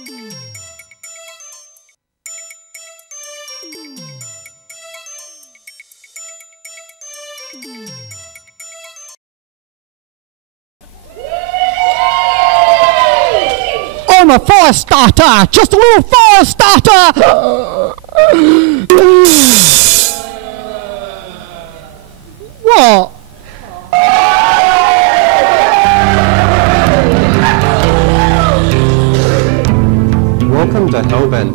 I'm a fire starter, just a little fire starter. What? Welcome to Hellbent.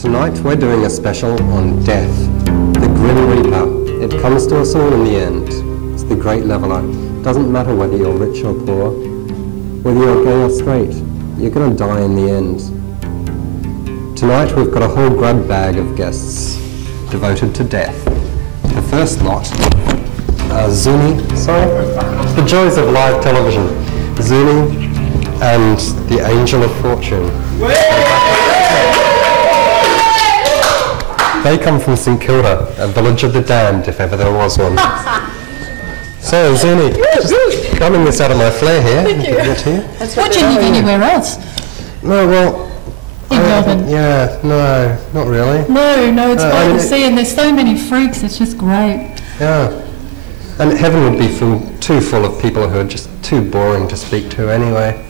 Tonight we're doing a special on death, the Grim Reaper. It comes to us all in the end. It's the great leveler. Doesn't matter whether you're rich or poor, whether you're gay or straight, you're gonna die in the end. Tonight we've got a whole grab bag of guests devoted to death. The first lot are the joys of live television. Zuni and the Angel of Fortune. They come from St Kilda, a village of the damned, if ever there was one. So, Zuni, just coming this out of my flair here. Thank you. What, do you live anywhere else? No, well... In Melbourne? Yeah, no, not really. No, it's great to see, and there's so many freaks, it's just great. Yeah. And heaven would be too full of people who are just too boring to speak to anyway.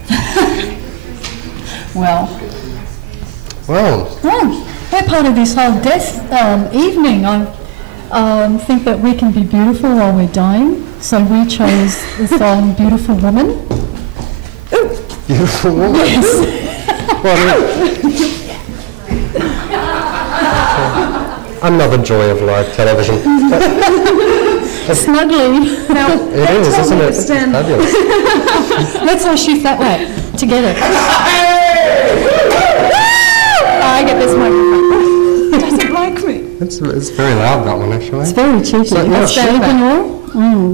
Well, we're part of this whole death evening. I think that we can be beautiful while we're dying, so we chose the song Beautiful Woman. Beautiful Woman? Yes. Another joy of live television. Snuggly. Now, it is, isn't it? It's fabulous. Let's all shift that way, together. I get this microphone. Doesn't like me. It's very loud, that one, actually. It's very cheeky. So,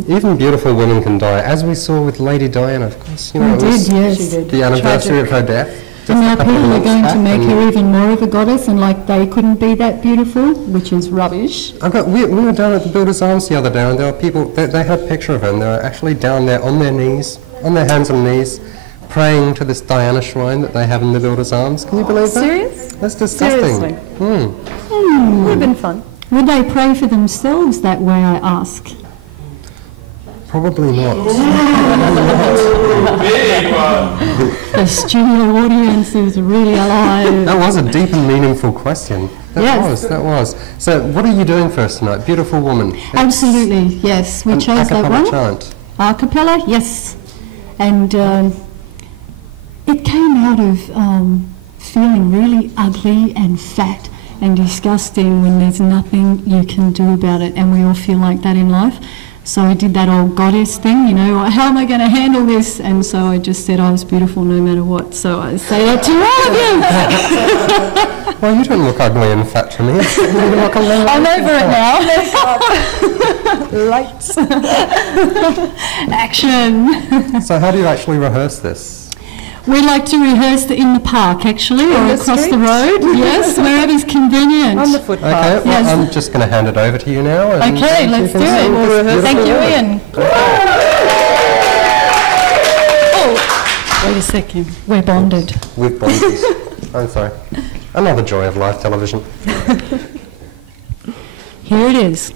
even beautiful women can die, as we saw with Lady Diana, of course. You know, yes. She did. The anniversary of her death. And now people are going to make her even more of a goddess, and like they couldn't be that beautiful, which is rubbish. We were down at the Builders Arms the other day, and there were people, they had a picture of her, and they were actually down there on their knees, on their hands and knees, praying to this Diana shrine that they have in the Builders Arms. Can you believe that? Serious? That's disgusting. Seriously? Would have been fun. Would they pray for themselves that way, I ask? Probably not. The studio audience is really alive. That was a deep and meaningful question. That was. So what are you doing for us tonight? Beautiful Woman. Absolutely, yes. We chose that one. Chant. A cappella, yes. And it came out of feeling really ugly and fat and disgusting when there's nothing you can do about it, and we all feel like that in life. So I did that old goddess thing, you know, how am I going to handle this? And so I just said I was beautiful no matter what. So I say that to all of you. Well, you don't look ugly and fat to me. You look I'm over it now. Lights. Action. So how do you actually rehearse this? We like to rehearse in the park, actually, or across the road. Yes, wherever's convenient. On the footpath. Okay, well, I'm just going to hand it over to you now. And okay, let's do it. Thank you, Ian. Oh, wait a second. We're bonded. We've bonded. I'm sorry. Another joy of live television. Here it is.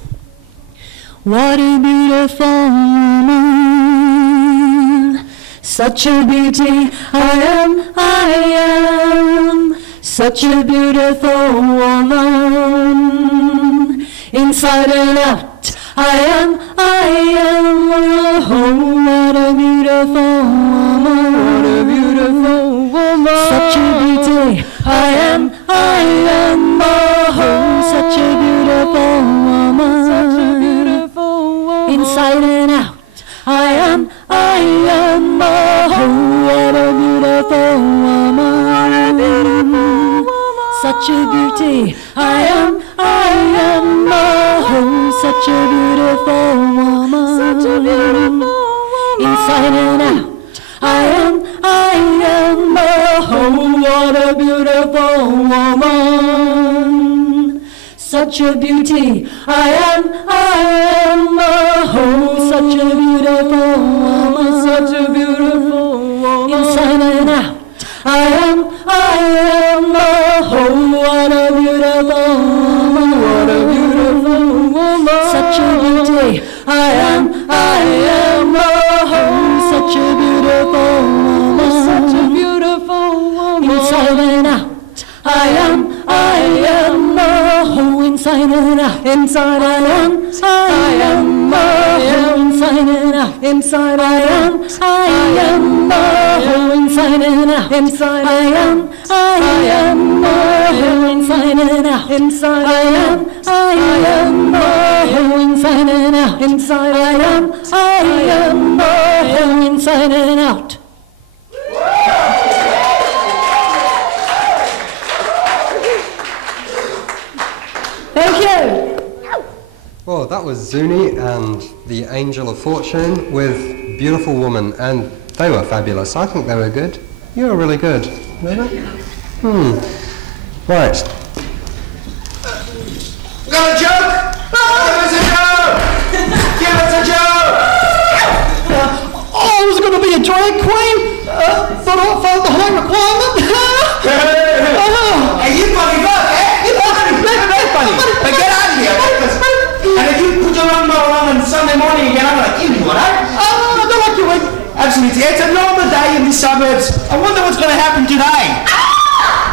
What a beautiful woman, such a beauty, I am, such a beautiful woman, inside and out, I am, oh, what a beautiful woman, such a beauty, I am, oh, such a beautiful woman, inside and out, I am, oh, what a beautiful woman, such a beauty, I am, oh, such a beautiful woman, inside and out, I am, oh, what a beautiful woman, such a beauty, I am, oh, such a beautiful woman, inside and out, I am, such a beautiful woman. Such a beautiful woman. Inside and out. I am, oh, inside and out. Inside and out. Oh, inside and out. Inside I am, oh, inside and out. Inside I am, oh, inside and out. Inside I am, oh, inside and out. Inside I am, oh, inside and out. Thank you. Well, that was Zuni and the Angel of Fortune with Beautiful Woman, and they were fabulous. I think they were good. You were really good. Right. Got a joke? Give us a joke! Give us a joke! I was going to be a drag queen, but I failed the home requirement. Hey, you funny fuck, eh? You funny, very funny. But get out of here, and if you put your lawnmower on Sunday morning again, I'm going to kill you, alright? I don't like your wig. Absolutely. It's a normal day in the suburbs. I wonder what's going to happen today.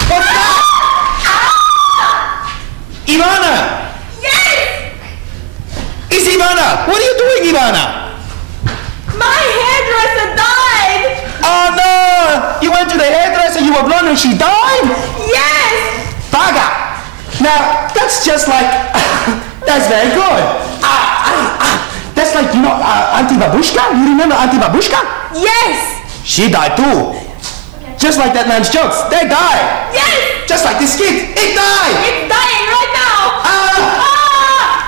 What's that? Ivana! Yes! It's Ivana! What are you doing, Ivana? My hairdresser died! Oh no! You went to the hairdresser, you were blonde and she died? Yes! Baga! Now, that's just like... that's very good. That's like, you know, Auntie Babushka? You remember Auntie Babushka? Yes! She died too. Just like that man's jokes. They died. Yes! Just like this kid. It died! It's dying right now!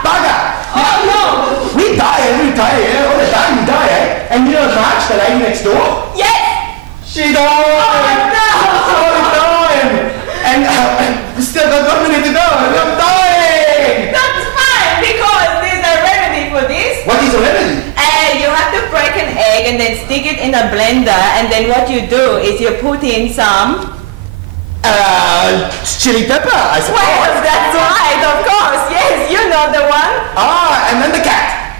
Baga! Oh no! We die every day, yeah? All the time we die, eh? And you know March, the lady next door? Yes! She died! Oh no! All the time! And we still got 1 minute to go, and I'm dying! That's fine, because there's a remedy for this. What is the remedy? You have to break an egg and then stick it in a blender, and then what you do is you put in some... Chili pepper, I suppose. Well, that's right, of course. Yes, you know the one. And then the cat.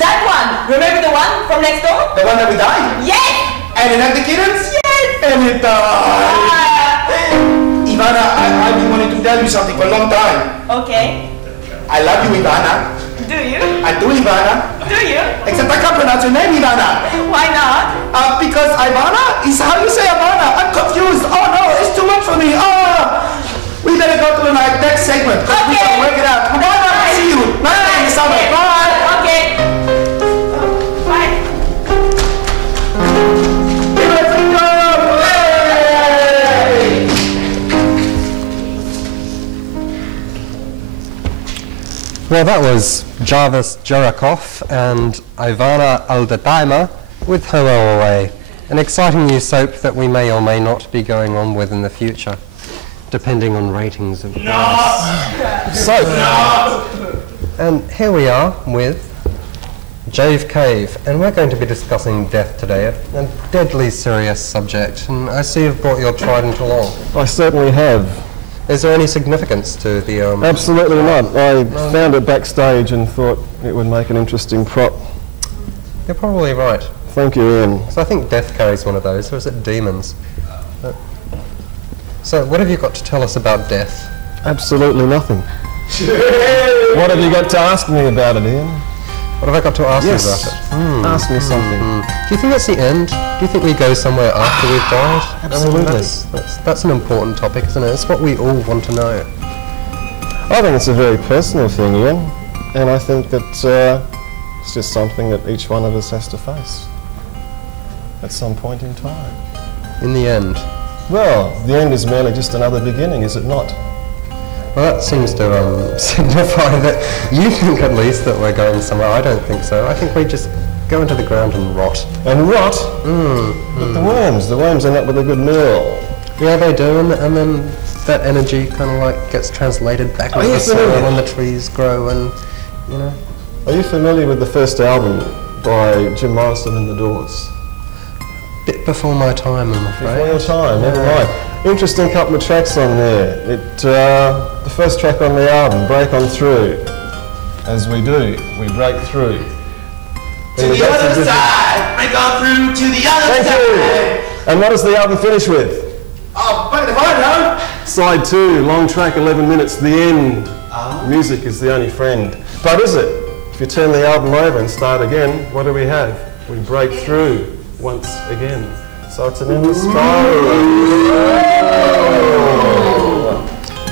That one. Remember the one from next door? The one that we died? Yes! And it had the kittens? Yes! And it died. Ivana, I've been wanting to tell you something for a long time. Okay. I love you, Ivana. Do you? I do, Ivana. Do you? Except I can't pronounce your name, Ivana. Why not? Because Ivana is how you say Ivana. I'm confused. Oh no, it's too much for me. We better go to the next segment. Okay. We gotta work it out. Bye. See you. Night in the summer. Bye. Okay. Bye. Give us a job. Hey! Well, that was Jarvis Jurakov and Ivana Aldataima with Hello Away, an exciting new soap that we may or may not be going on with in the future, depending on ratings of soap. And here we are with Jaiv Cave, and we're going to be discussing death today, a deadly serious subject, and I see you've brought your trident along. I certainly have. Is there any significance to the... Absolutely not. I found it backstage and thought it would make an interesting prop. You're probably right. Thank you, Ian. So I think death carries one of those, or is it demons? So what have you got to tell us about death? Absolutely nothing. What have you got to ask me about it, Ian? What have I got to ask you about it? Ask me something. Do you think that's the end? Do you think we go somewhere after we've died? Absolutely. I mean, that's an important topic, isn't it? It's what we all want to know. I think it's a very personal thing, Ian, and I think that it's just something that each one of us has to face at some point in time. In the end? Well, the end is merely just another beginning, is it not? Well, that seems to signify that you think at least that we're going somewhere. I don't think so. I think we just go into the ground and rot. And rot? But the worms end up with a good meal. Yeah, they do, and then that energy kind of like gets translated back into the soil and the trees grow and, you know. Are you familiar with the first album by Jim Morrison and the Doors? Bit before my time, I'm afraid. Before your time, never mind. Interesting couple of tracks on there. The first track on the album, Break On Through. As we do, we break through. To the other side! gonna go through to the other Thank side. you. And what does the album finish with? Oh, but if I know. Side 2, long track, 11 minutes, the end. Music is the only friend. But is it? If you turn the album over and start again, what do we have? We break through once again. So it's an endless spiral.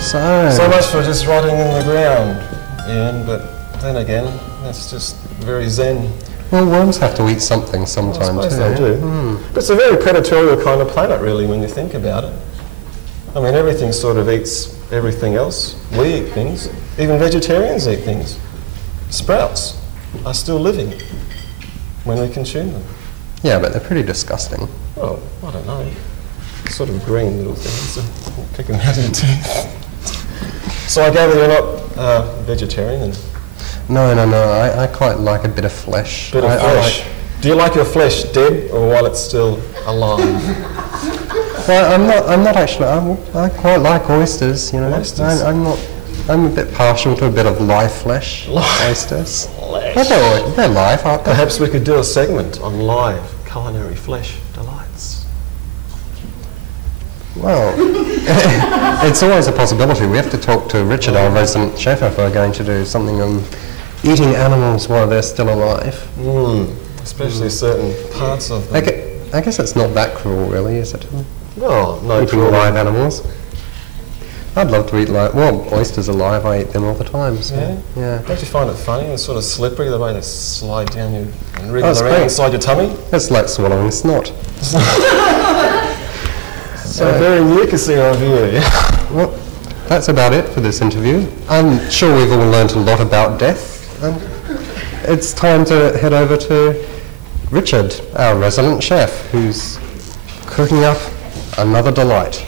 So much for just rotting in the ground, Ian, but then again, that's just very zen. Well, worms have to eat something sometime I suppose too. they do. But it's a very predatorial kind of planet, really, when you think about it. I mean, everything sort of eats everything else. We eat things. Even vegetarians eat things. Sprouts are still living when we consume them. Yeah, but they're pretty disgusting. Well, I don't know. Sort of green little things. So pick them out of your teeth. So I gather you're not vegetarian then? No, I quite like a bit of flesh. Bit of flesh. Do you like your flesh dead or while it's still alive? Well, I'm not actually. I quite like oysters. You know, Oysters? I'm a bit partial to a bit of live flesh. Oysters. But they're live, aren't they? Perhaps we could do a segment on live culinary flesh delights. Well, it's always a possibility. We have to talk to Richard, our resident chef, if we're going to do something on eating animals while they're still alive. Especially certain parts of them. I guess it's not that cruel, really, is it? Well, no Eating trouble. live animals. I'd love to eat oysters alive. I eat them all the time. So, yeah. Don't you find it funny? It's sort of slippery the way they slide down you and wriggle it's around great. inside your tummy. It's like swallowing snot. So very mucusy of you. Well, that's about it for this interview. I'm sure we've all learnt a lot about death, and it's time to head over to Richard, our resident chef, who's cooking up another delight.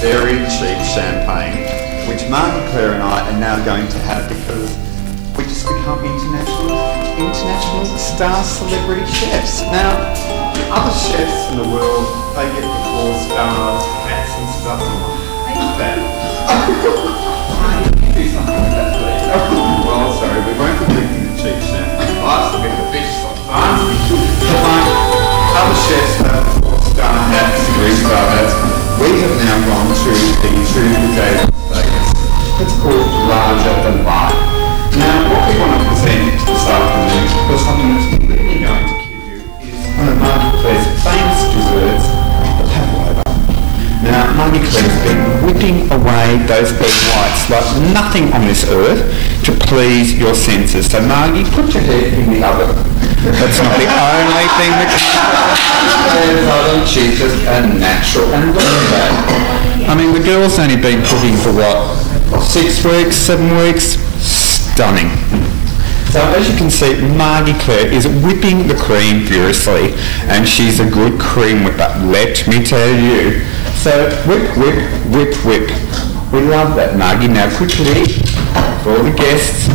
Very cheap champagne, which Margie, Claire and I are now going to have because we just become international star celebrity chefs. Now, other chefs in the world, they get the 4 stars, hats and stuff. I hate that. Can you do something with that, please? Well, sorry, we won't be drinking the cheap champagne. Last we'll get the fish sauce. Other chefs have 4-star hats, 3-star hats. We have now gone to the Jaiv Cave. It's called Larger Than Life. Now, what we want to present this afternoon, because something that's really going to give you, is one of Margie Claire's famous desserts, the pavlova. Now, Margie Claire's been whipping away those egg whites like nothing on this earth to please your senses. So, Margie, put your head in the oven. That's not the only thing that she's just a natural and that. I mean, the girl's only been cooking for what, 6 weeks, 7 weeks? Stunning. So as you can see, Margie Claire is whipping the cream furiously, and she's a good cream whipper, let me tell you. So whip, whip, whip, whip. We love that, Margie. Now quickly, for all the guests,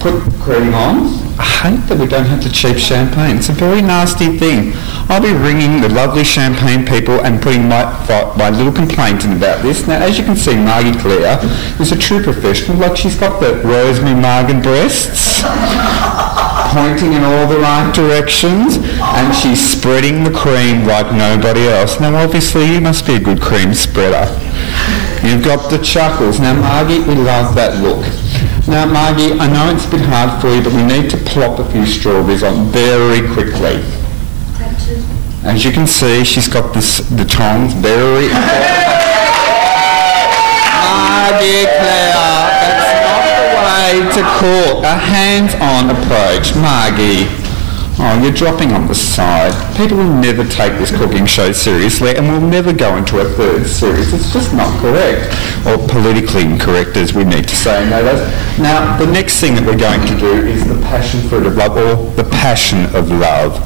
put cream on. I hate that we don't have the cheap champagne. It's a very nasty thing. I'll be ringing the lovely champagne people and putting my little complaint in about this. Now, as you can see, Margie Claire is a true professional. Like, she's got the rosemary margin breasts, pointing in all the right directions, and she's spreading the cream like nobody else. Now, obviously, you must be a good cream spreader. You've got the chuckles. Now, Margie, we love that look. Now, Margie, I know it's a bit hard for you, but we need to plop a few strawberries on very quickly. As you can see, she's got the tongs very important. Margie Claire, that's not the way to cook. A hands-on approach. Margie, Oh, you're dropping on the side. People will never take this cooking show seriously and will never go into a third series. It's just not correct. Or politically incorrect, as we need to say nowadays. Now, the next thing that we're going to do is the passion fruit of love, or the passion of love.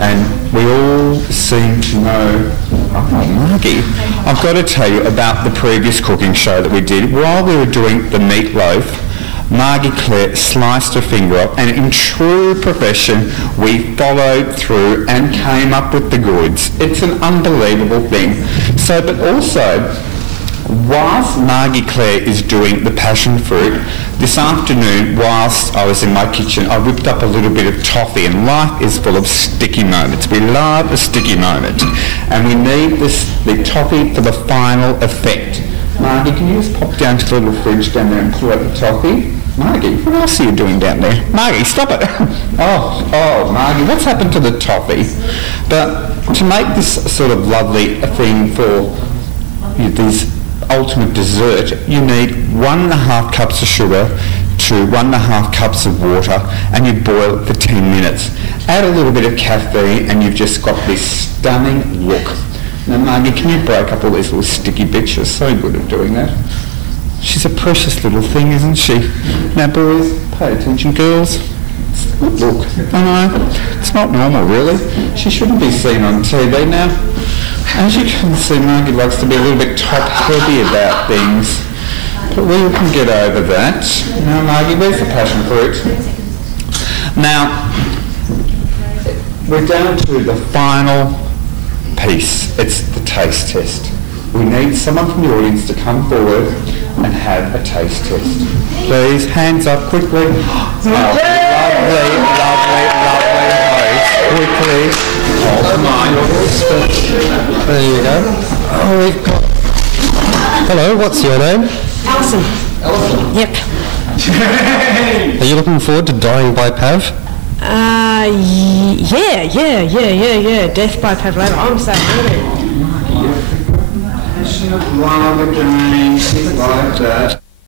And we all seem to know, oh, Margie, I've got to tell you about the previous cooking show that we did. While we were doing the meatloaf, Margie Claire sliced her finger off, and in true profession, we followed through and came up with the goods. It's an unbelievable thing. So, but also, whilst Margie Claire is doing the passion fruit, this afternoon, whilst I was in my kitchen, I whipped up a little bit of toffee, and life is full of sticky moments. We love a sticky moment, and we need the toffee for the final effect. Margie, can you just pop down to the little fridge down there and pull out the toffee? Margie, what else are you doing down there? Margie, stop it. oh, Margie, what's happened to the toffee? But to make this sort of lovely thing for this ultimate dessert, you need 1.5 cups of sugar to 1.5 cups of water, and you boil it for 10 minutes. Add a little bit of caffeine, and you've just got this stunning look. Now, Margie, can you break up all these little sticky bits? You're so good at doing that. She's a precious little thing, isn't she? Now, boys, pay attention, girls. Look, I know, it's not normal, really. She shouldn't be seen on TV now. As you can see, Margie likes to be a little bit top-heavy about things. But we can get over that. Now, Margie, where's the passion fruit? Now, we're down to the final piece. It's the taste test. We need someone from the audience to come forward and have a taste test. Please, hands up quickly. Oh, lovely host. Quickly. Oh, come on. There you go. Oh, we've got... Hello, what's your name? Alison. Alison? Yep. Are you looking forward to dying by Pav? Yeah. Death by Pavlova. I'm so hungry. Passion of love again, like that.